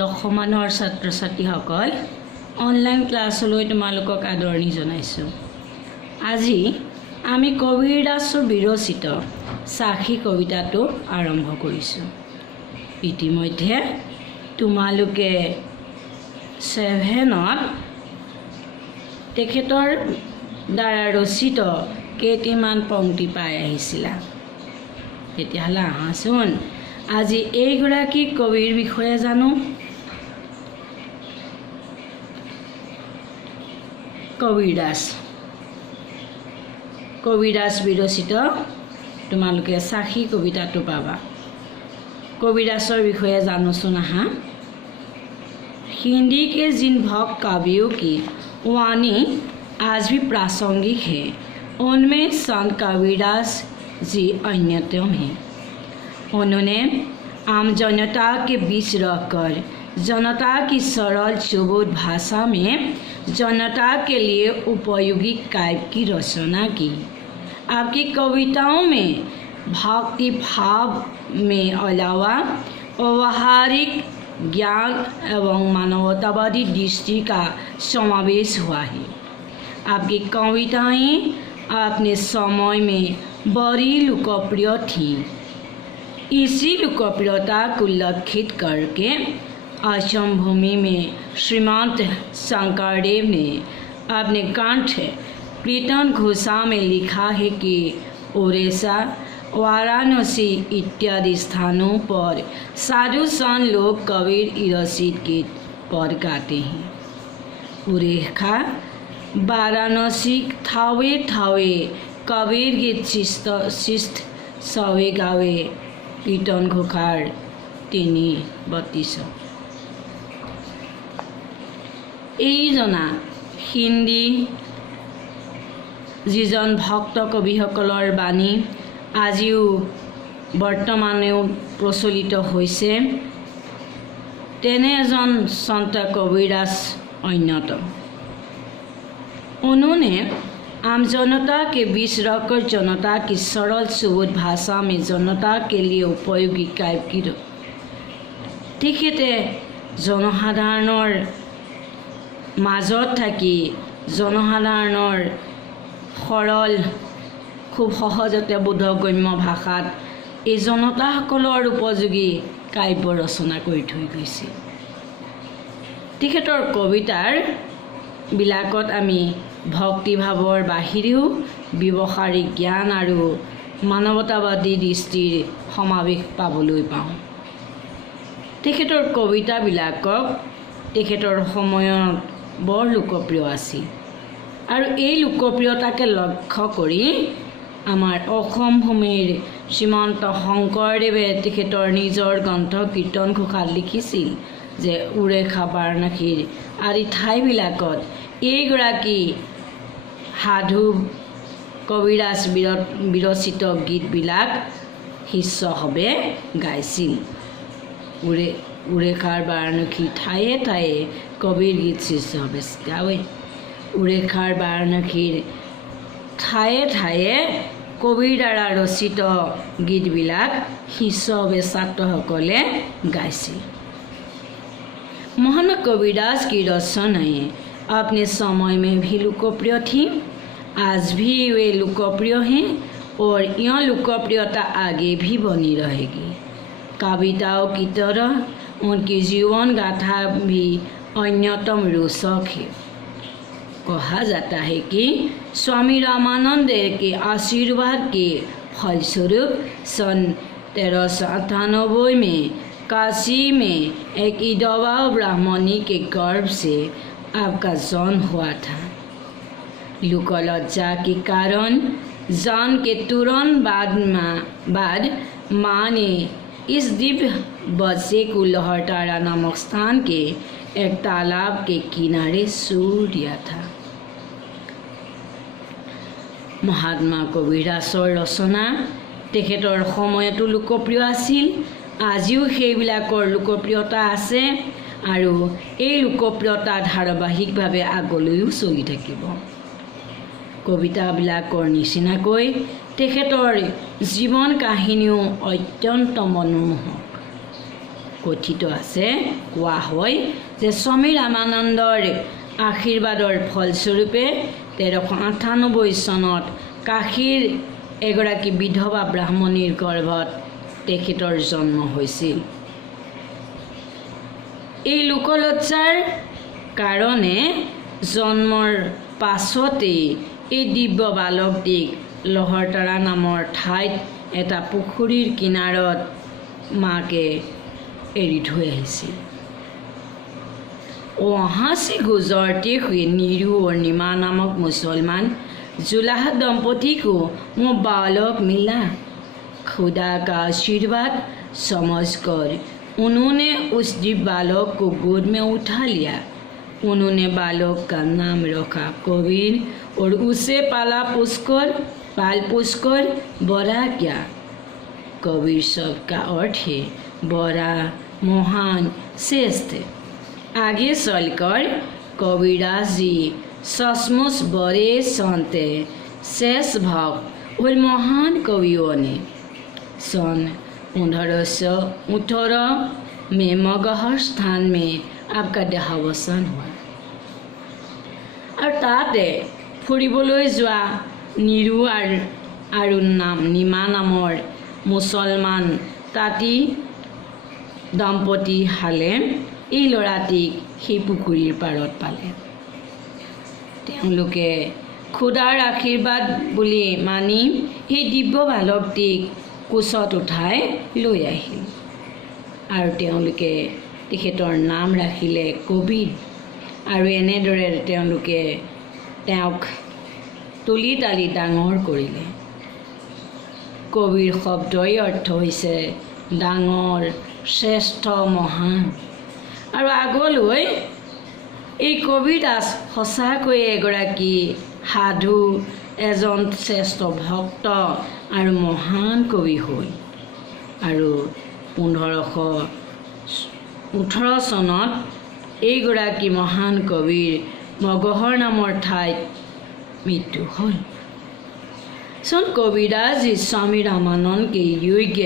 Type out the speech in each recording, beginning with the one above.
দশমানৰ ছাত্ৰ ছাত্ৰীসকল অনলাইন ক্লাছলৈ তোমালোকক আদৰণি জনাইছোঁ। আজি আমি কবিৰ দাসৰ বিৰচিত সাখী কবিতাটো আৰম্ভ কৰিছোঁ। ইতিমধ্যে তোমালোকে 7ত তেখেতৰ দ্বাৰা ৰচিত কেইটিমান পংক্তি পাই আহিছিলা। তেতিয়াহ'লে আহাচোন আজি এইগৰাকী কবিৰ বিষয়ে জানো। কবিৰ দাস বিৰচিত তোমালোকে সাখী কবিতাটো পাবা। कबीर दासर विषय जानोसुन आहा। हिंदी के जिन भक्त कवियों की वाणी आज भी प्रासंगिक है, उनमें संत कबीरदास जी अन्यतम हैं। उन्होंने आम जनता के बीच रहकर जनता की सरल सुबोध भाषा में जनता के लिए उपयोगी काव्य की रचना की। आपकी कविताओं में भक्ति भाव में अलावा व्यवहारिक ज्ञान एवं मानवतावादी दृष्टि का समावेश हुआ है। आपकी कविताएं अपने समय में बड़ी लोकप्रिय थीं। इसी लोकप्रियता को लक्षित करके असम भूमि में श्रीमंत शंकरदेव ने अपने कंठ कीर्तन घोषा में लिखा है कि उड़ीसा, वाराणसी इत्यादि स्थानों पर साधु संत लोग कबीर रचित गीत पर गाते हैं। उड़ीसा, वाराणसी थावे थावे कबीर गीत शिष्ट सवे गावे कीर्तन घोषार 3:32। এইজনা হিন্দী যিজন ভক্ত কবিসকলৰ বাণী আজিও বৰ্তমানেও প্ৰচলিত হৈছে, তেনে এজন সন্ত कबीर दास अन्यतम। उन्होंने आम जनता के बीच रहकर जनता की सरल सुबोध भाषा में जनता के लिए उपयोगी काव्य की तेखेते जनसाधाৰণৰ মাজত থাকি জনসাধাৰণৰ সৰল খুব সহজতে বোধগম্য ভাষাত এই জনতাসকলৰ উপযোগী কাব্য ৰচনা কৰি থৈ গৈছে। তেখেতৰ কবিতাৰ বিলাকত আমি ভক্তিভাৱৰ বাহিৰেও ব্যৱহাৰিক জ্ঞান আৰু মানৱতাবাদী দৃষ্টিৰ সমাৱেশ পাবলৈ পাওঁ। তেখেতৰ কবিতাবিলাকক তেখেতৰ সময়ত বৰ লোকপ্ৰিয় আছিল আৰু এই লোকপ্ৰিয়তাকে লক্ষ্য কৰি আমাৰ অসম ভূমিৰ শ্ৰীমন্ত শংকৰদেৱে তেখেতৰ নিজৰ গ্ৰন্থ কীৰ্তন ঘোষাত লিখিছিল যে উড়ীসা, বাৰাণসীৰ আদি ঠাইবিলাকত এইগৰাকী সাধু কবিৰ দাস বিৰচিত গীতবিলাক শিষ্যভাৱে গাইছিল। উড়ীসাৰ বাৰাণসী ঠায়ে ঠায়ে কবিৰ গীত শিষ্যভাৱে গাৱে। উড়ীসাৰ বাৰাণসীৰ ঠায়ে ঠায়ে কবিৰ দ্বাৰা ৰচিত গীতবিলাক শিষ্যভাৱে ছাত্ৰসকলে গাইছিল। महान कबीर दास की रचनाएं अपने समय में भी लोकप्रिय थी, आज भी वे लोकप्रिय हैं और यह लोकप्रियता आगे भी बनी रहेगी। कविताओं की तरह उनकी जीवन गाथा भी अन्यतम रोचक है। कहा जाता है कि स्वामी रामानंद के आशीर्वाद के फलस्वरूप सन 1398 में काशी में एक इदवा ब्राह्मणी के गर्भ से आपका जन्म हुआ था। लोकलज्जा के कारण जन्म के तुरंत बाद माँ ने इस दिव्य बच्चे को लहरटारा नामक स्थान के एक तालाब के किनारे छोड़ दिया था। महात्मा कबीर दासर रचना तेखेतर সময়তো লোকপ্ৰিয় আছিল, আজিও সেইবিলাকৰ লোকপ্ৰিয়তা আছে আৰু এই লোকপ্ৰিয়তা ধাৰাবাহিকভাৱে আগলৈও চলি থাকিব। কবিতাবিলাকৰ নিচিনাকৈ তেখেতৰ জীৱন কাহিনীও অত্যন্ত মনোমোহক। কথিত আছে, কোৱা হয় যে স্বামী ৰামানন্দৰ আশীৰ্বাদৰ ফলস্বৰূপে 1398 চনত কাশীৰ এগৰাকী বিধৱা ব্ৰাহ্মণীৰ গৰ্ভত তেখেতৰ জন্ম হৈছিল। এই লোকলজ্জাৰ কাৰণে জন্মৰ পাছতেই এই দিব্য বালকটিক লহৰতৰা নামৰ ঠাইত এটা পুখুৰীৰ কিনাৰত মাকে एरी थी वहाँ से गुजरते हुए नीरू और नीमा नामक मुसलमान जुलाहा दंपति को वो बालक मिला। खुदा का आशीर्वाद समझकर उन्होंने उस दिव्य बालक को गोद में उठा लिया। उन्होंने बालक का नाम रखा कबीर और उसे पाल पोस कर बड़ा किया। कबीर शब्द का अर्थ है बड़ा, महान, श्रेष्ठ। आगे चलकर कबीरदास जी सचमुच बड़े संत, श्रेष्ठ भक्त और महान कवियों ने सन 1518 में मगहर स्थान में आपका देहावसान हुआ। और ताते फुरिबोलै जोआ नीरू और नीमा नाমৰ मुसलमान ताती दम्पति हाले এই ল'ৰাটিক সেই পুখুৰীৰ পাৰত পালে। তেওঁলোকে খুদাৰ আশীৰ্বাদ বুলি মানি এই দিব্য বালকটিক কোচত উঠাই লৈ আহিল আৰু তেওঁলোকে তেখেতৰ নাম ৰাখিলে কবিৰ। আৰু এনেদৰে তেওঁলোকে তেওঁক তুলি তালি ডাঙৰ কৰিলে। কবিৰ শব্দই অৰ্থ হৈছে ডাঙৰ, শ্ৰেষ্ঠ, মহান। আৰু আগলৈ এই কবিদাস সঁচাকৈয়ে এগৰাকী সাধু, এজন শ্ৰেষ্ঠ ভক্ত আৰু মহান কবি হ'ল। আৰু 1518 চনত এইগৰাকী মহান কবিৰ মগহৰ নামৰ ঠাইত मृत्यु हल। संत कबीरदास जी स्वामी रामानंद के योग्य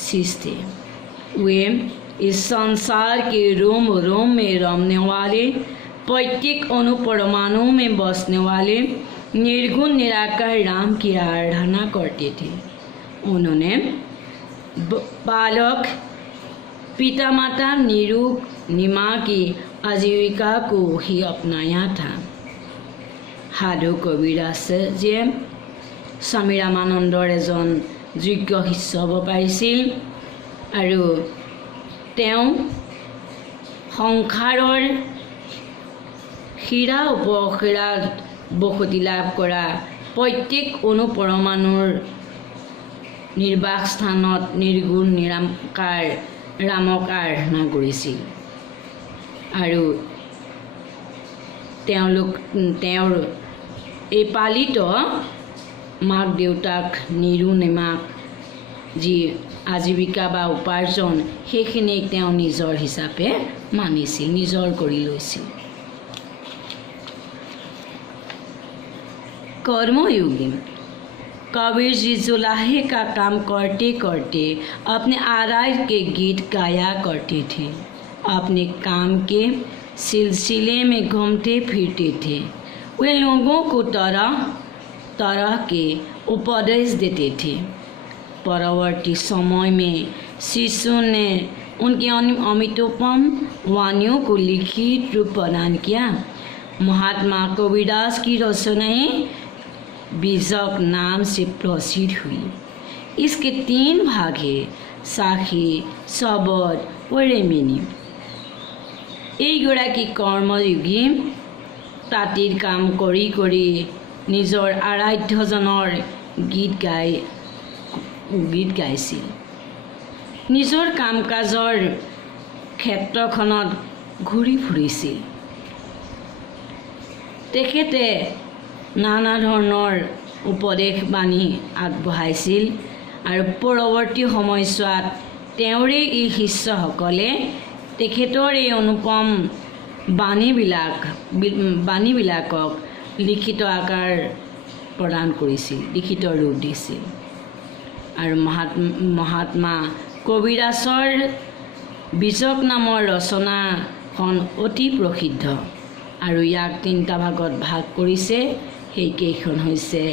शिष्य थे। वे इस संसार के रोम रोम में रमने वाले, प्रत्येक अणु परमाणु में बसने वाले निर्गुण निराकार राम की आराधना करते थे। उन्होंने बालक पिता माता नीरू नीमा की आजीविका को ही अपनाया था। साधु कबीरदास जी स्वामी रामानंदर एजन योग्य शिष्य हब पारिছিল আৰু তেওঁ সংসাৰৰ হীৰা উপশীৰাত বসতি লাভ কৰা প্ৰত্যেক অণু পৰমাণুৰ নিৰ্বাস স্থানত নিৰ্গুণ নিৰাকাৰ ৰামক আৰাধনা কৰিছিল। আৰু তেওঁৰ এই পালিত মাক দেউতাক নীৰু নেমাক যি আজীৱিকা বা উপাৰ্জন সেইখিনিক তেওঁ নিজৰ হিচাপে মানিছিল, নিজৰ কৰি লৈছিল। कर्मयोगी कबीर जी जुलाहे का काम करते करते अपने आराध के गीत गाया करते थे। अपने काम के सिलसिले में घूमते फिरते थे। वे लोगों को तरह तरह के उपदेश देते थे। परवर्ती समय में शिशु ने उनकी अमितोपम वाणियों को लिखित रूप प्रदान किया। महात्मा कबीरदास की रचनाएं बीजक नाम से प्रसिद्ध हुई। इसके 3 भाग हैं, साखी, सबद और रेमिनी। এইগৰাকী কৰ্মযোগী তাঁতিৰ কাম কৰি কৰি নিজৰ আৰাধ্যজনৰ গীত গাইছিল। নিজৰ কাম কাজৰ ক্ষেত্ৰখনত ঘূৰি ফুৰিছিল। তেখেতে নানা ধৰণৰ উপদেশ বাণী আগবঢ়াইছিল আৰু পৰৱৰ্তী সময়ছোৱাত তেওঁৰে এই শিষ্যসকলে তেখেতৰ এই অনুপম বাণীবিলাকক লিখিত আকাৰ প্ৰদান কৰিছিল, লিখিত ৰূপ দিছিল। আৰু মহাত্মা কবিৰদাসৰ বীজক নামৰ ৰচনাখন অতি প্ৰসিদ্ধ আৰু ইয়াক 3টা ভাগত ভাগ কৰিছে। সেইকেইখন হৈছে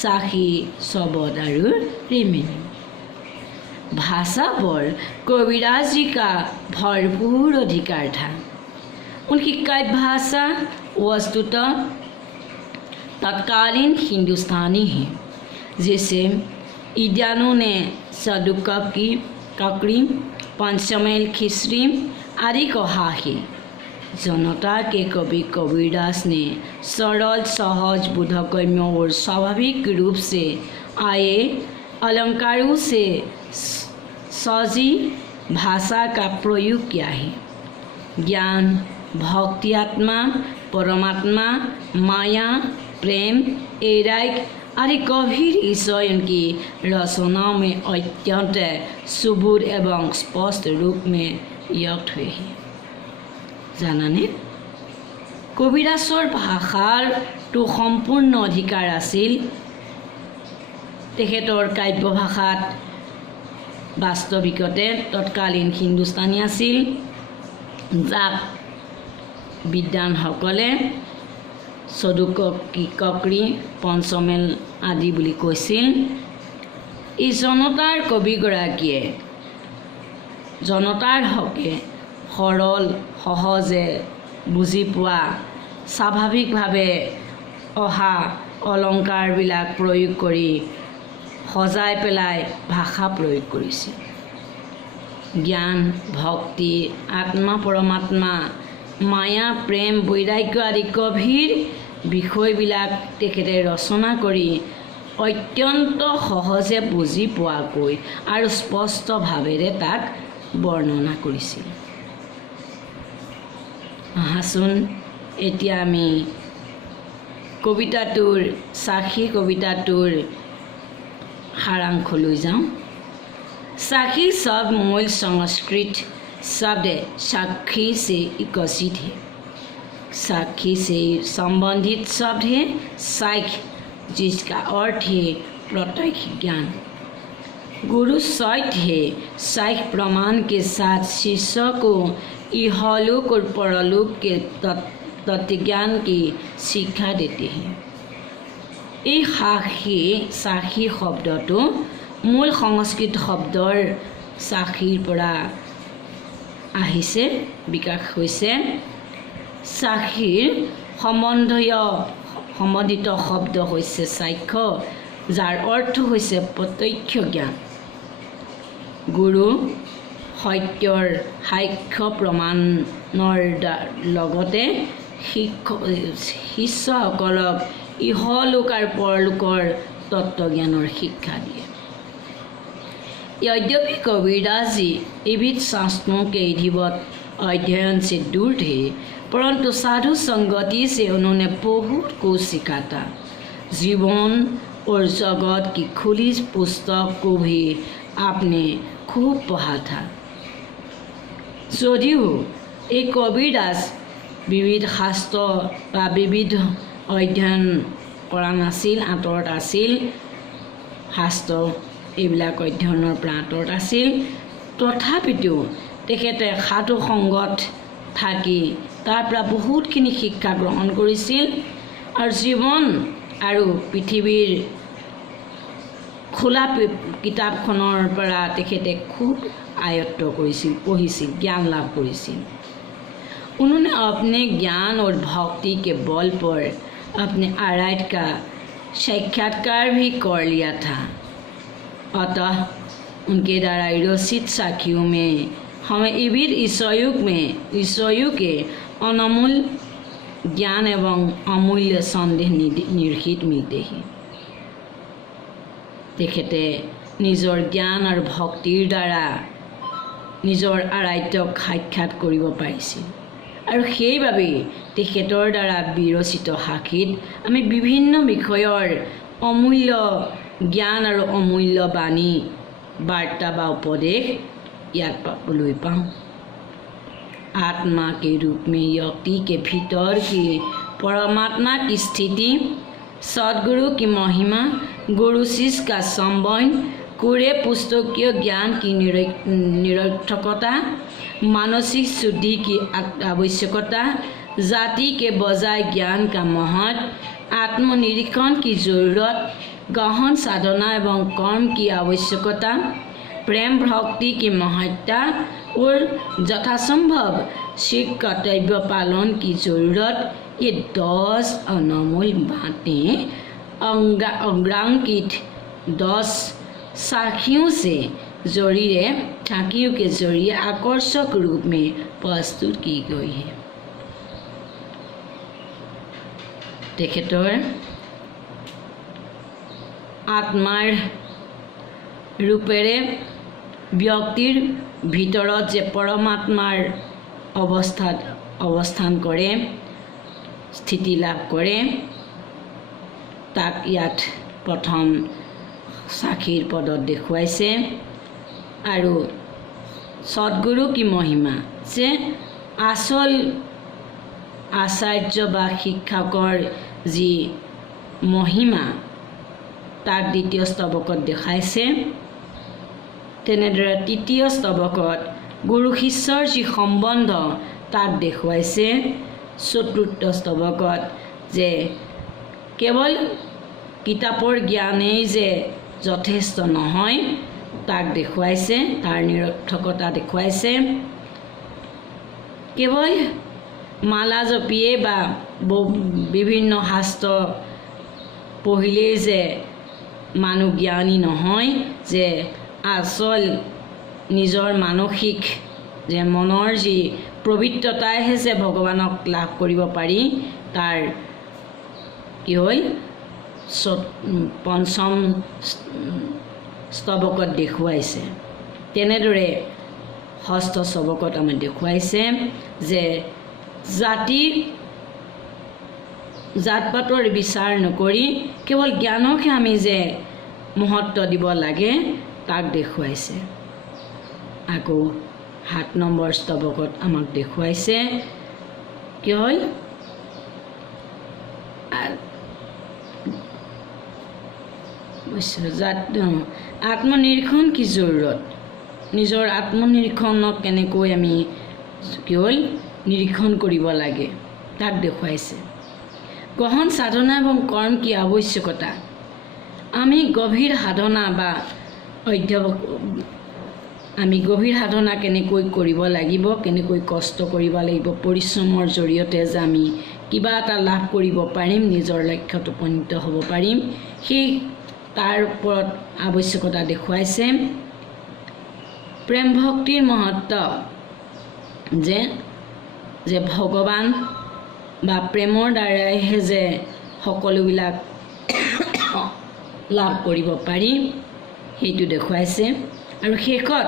সাখী, शबद और रिमेनी। भाषा पर कविराज जी का भरपूर अधिकार था। उनकी काव्य भाषा वस्तुतः तत्कालीन हिंदुस्तानी है, जैसे ईदियानों ने सदुक्की, ककड़ी, पंचमेल खिसरी आदि कहा है। जनता के कवि कबीरदास ने सरल, सहज, बोधगम्य और स्वाभाविक रूप से आए अलंकारों से सजी भाषा का प्रयोग किया है। ज्ञान, भक्ति, आत्मा, परमात्मा, माया, प्रेम, ऐराग आदि गभीर विषय उनकी रचनाओं में अत्यंत सुबोध एवं स्पष्ट रूप में व्यक्त हुए हैं। জানানে কবিৰাজৰ ভাষাৰ তো সম্পূৰ্ণ অধিকাৰ আছিল। তেখেতৰ কাব্য ভাষাত বাস্তৱিকতে তৎকালীন হিন্দুস্তানী আছিল, যাক বিদ্বানসকলে সদুক্কি, ককৰি, পঞ্চমেল আদি বুলি কৈছিল। এই জনতাৰ কবিগৰাকীয়ে জনতাৰ হকে সৰল, সহজে বুজি পোৱা, স্বাভাৱিকভাৱে অহা অলংকাৰবিলাক প্ৰয়োগ কৰি সজাই পেলাই ভাষা প্ৰয়োগ কৰিছিল। জ্ঞান, ভক্তি, আত্মা, পৰমাত্মা, মায়া, প্ৰেম, বৈৰাগ্য আদি গভীৰ বিষয়বিলাক তেখেতে ৰচনা কৰি অত্যন্ত সহজে বুজি পোৱাকৈ আৰু স্পষ্ট ভাৱেৰে তাক বৰ্ণনা কৰিছিল। আহাচোন এতিয়া আমি কবিতাটোৰ সাখী কবিতাটোৰ सारांश जाऊँ। साखी शब्द मूल संस्कृत शब्द साखी से विकसित है। साखी से संबंधित शब्द है साख, जिसका अर्थ है प्रत्यक्ष ज्ञान। गुरु सत्य है। साख प्रमाण के साथ शिष्य को इहलोक और परलोक के तत्वज्ञान की शिक्षा देते हैं। এই সাখী শব্দটো মূল সংস্কৃত শব্দৰ সাখীৰ পৰা আহিছে, বিকাশ হৈছে। সাখীৰ সম্বন্ধিত শব্দ হৈছে সাক্ষ্য, যাৰ অৰ্থ হৈছে প্ৰত্যক্ষ জ্ঞান। গুৰু সত্যৰ সাক্ষ্য প্ৰমাণৰ লগতে শিষ্যসকলক ইহলোক আৰু পৰলোকৰ তত্ত্বজ্ঞানৰ শিক্ষা দিয়ে। यद्यपि कबीरदास जी विविध शास्त्रों के विधिवत अध्ययन से दूर थे, परंतु साधु संगति से उन्होंने बहुत कुछ सीखा था। जीवन और जगत की खुली पुस्तक को भी आपने खूब पढ़ा था। যদিও এই কবিৰদাস বিবিধ শাস্ত্ৰ বা বিবিধ অধ্যয়ন কৰা নাছিল, আঁতৰত আছিল, শাস্ত্ৰ এইবিলাক অধ্যয়নৰ পৰা আঁতৰত আছিল, তথাপিতো তেখেতে সাধু সংগত থাকি তাৰ পৰা বহুতখিনি শিক্ষা গ্ৰহণ কৰিছিল আৰু জীৱন আৰু পৃথিৱীৰ খোলা কিতাপখনৰ পৰা তেখেতে খুব आयत्त কৰিছিল, পঢ়িছিল, ज्ञान लाभ কৰিছিল। उन्होंने अपने ज्ञान और भक्ति के बल पर अपने आराध्य का साक्षात्कार भी कर लिया था। अतः उनके द्वारा रचित साखियों में हमें विविध ईश्वरों के अनमोल ज्ञान एवं अमूल्य संदेश निहित मिलते हैं। तेखते निजर ज्ञान और भक्तिर द्वारा निजर आराध्यक साक्षाৎ কৰিব পাৰিছিল আৰু সেইবাবে তেখেতৰ দ্বাৰা বিৰচিত সাখীত আমি বিভিন্ন বিষয়ৰ অমূল্য জ্ঞান আৰু অমূল্য বাণী, বাৰ্তা বা उपदेश ইয়াত পাবলৈ পাওঁ। आत्मा के रूप में व्यक्ति के भीतर की परमात्मा की स्थिति, सद्गुरु की महिमा, गुरु शिष्य का संबंध, पूरे पुस्तकीय ज्ञान की निरर्थकता मानसिक शुद्धि की आवश्यकता, जाति के बजाय ज्ञान का महत्व, आत्मनिरीक्षण की जरूरत, गहन साधना एवं कर्म की आवश्यकता, प्रेम भक्ति की महत्ता और यथासंभव सिख कर्तव्य पालन की जरूरत, ये 10 अनमोल बातें अंग्रांकित 10 साखियों से के जरिए आकर्षक रूप में प्रस्तुत की गई है। तेखेतर आत्मार रूपेरे व्यक्तिर भितरत जे परमात्मार अवस्थान करे, स्थिति लाभ करे, ताक यात प्रथम साखीर पदत देखुवाइसे। आरु सद्गुरु की महिमा जे आसल आचार्य बा शिक्षकर जी महिमा ताक द्वितीय स्तबकत देखाइसे। तेनेदरे तृतीय स्तबकत गुरु शिष्यर जी सम्बन्ध ताक देखुवाइसे। चतुर्थ स्तबकत जे केवल कितापर ज्ञानेই जे যথেষ্ট নহয় ताक देखुवाइसे, तार निरर्थकता देखुवाइसे। केवल माला जपिए बा विभिन्न शास्त्र पढ़िले जे मानु ज्ञानी নহয়, जे आसल निजर मानसिक जे मनर जी पवित्रतायहे जे भगवानक लाभ करिब पारि, तार कि हल पंचम स्तबकत देखुवाइसे। तेनेदरे षष्ठ स्तबकत आमाक देखुवाइसे जे जात पातर विचार नकरी केवल ज्ञानके आमी जे महत्व দিব লাগে ताक देखुवाइसे। आको 7 নম্বৰ स्तबकत आमाक देखुवाइसे कि हल आत्मनिरीक्षण की जरूरत, निजर आत्मनिरीक्षणक केनेকৈ आमी केवल निरीक्षण करिब लागे ताक देखुवाइसे। गहन साधना एवं कर्म की आवश्यकता, आमी गभीर साधना बा आमी गभीर साधना केनेকৈ करिब লাগিব, केनेকৈ कष्ट करिब লাগিব, परिश्रমৰ जरियते जे आमी किबा এটা लाभ करिब पारिम, निजर लक्ष्यत उपनीत হ'ব पारिम, সেই तार ऊपर आवश्यकता देखुवाइसे। प्रेम भक्तिर महत्व जे जे भगवान बा प्रेমৰ দ্বাৰাইহে যে সকলোবিলাক লাভ কৰিব পাৰি সেইটো দেখুৱাইছে। আৰু শেষত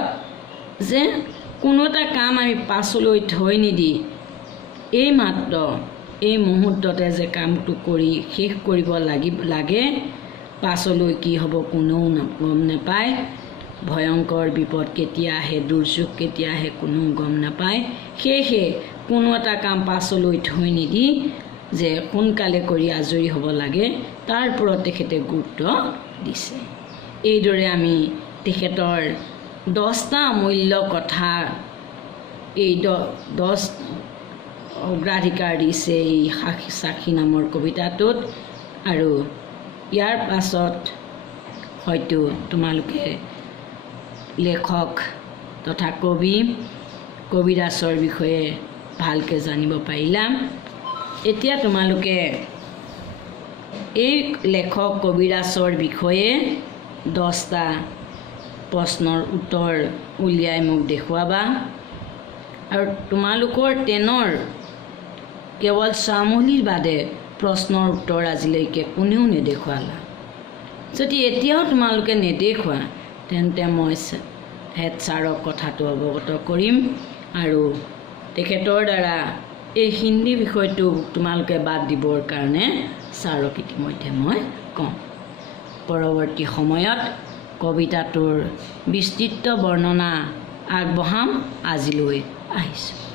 যে কোনো এটা কাম আমি পাছলৈ থৈ নিদি এই মাত্ৰ এই মুহূৰ্ততে যে কামটো কৰি শেষ কৰিব লাগে, পাছলৈ কি হ'ব কোনেও গম নাপায়। ভয়ংকৰ বিপদ কেতিয়া আহে, দুৰ্যোগ কেতিয়া আহে কোনো গম নাপায়। সেয়ে কোনো এটা কাম পাছলৈ থৈ নিদি যে সোনকালে কৰি আজৰি হ'ব লাগে তাৰ ওপৰত তেখেতে গুৰুত্ব দিছে। এইদৰে আমি তেখেতৰ 10টা অমূল্য কথা, এই 10 অগ্ৰাধিকাৰ দিছে এই সাক্ষী নামৰ কবিতাটোত। আৰু ইয়াৰ পাছত হয়তো তোমালোকে লেখক তথা কবি কবিদাসৰ বিষয়ে ভালকৈ জানিব পাৰিলা। এতিয়া তোমালোকে এই লেখক কবিদাসৰ বিষয়ে 10টা প্ৰশ্নৰ উত্তৰ উলিয়াই মোক দেখুৱাবা। আৰু তোমালোকৰ 10ৰ কেৱল চামুলিৰ বাদে প্ৰশ্নৰ উত্তৰ আজিলৈকে কোনেও নেদেখুৱালা। যদি এতিয়াও তোমালোকে নেদেখুৱা তেন্তে মই হেড ছাৰক কথাটো অৱগত কৰিম আৰু তেখেতৰ দ্বাৰা এই হিন্দী বিষয়টো তোমালোকে বাদ দিবৰ কাৰণে ছাৰক ইতিমধ্যে মই কম। পৰৱৰ্তী সময়ত কবিতাটোৰ বিস্তৃত বৰ্ণনা আগবঢ়াম। আজিলৈ আহিছোঁ।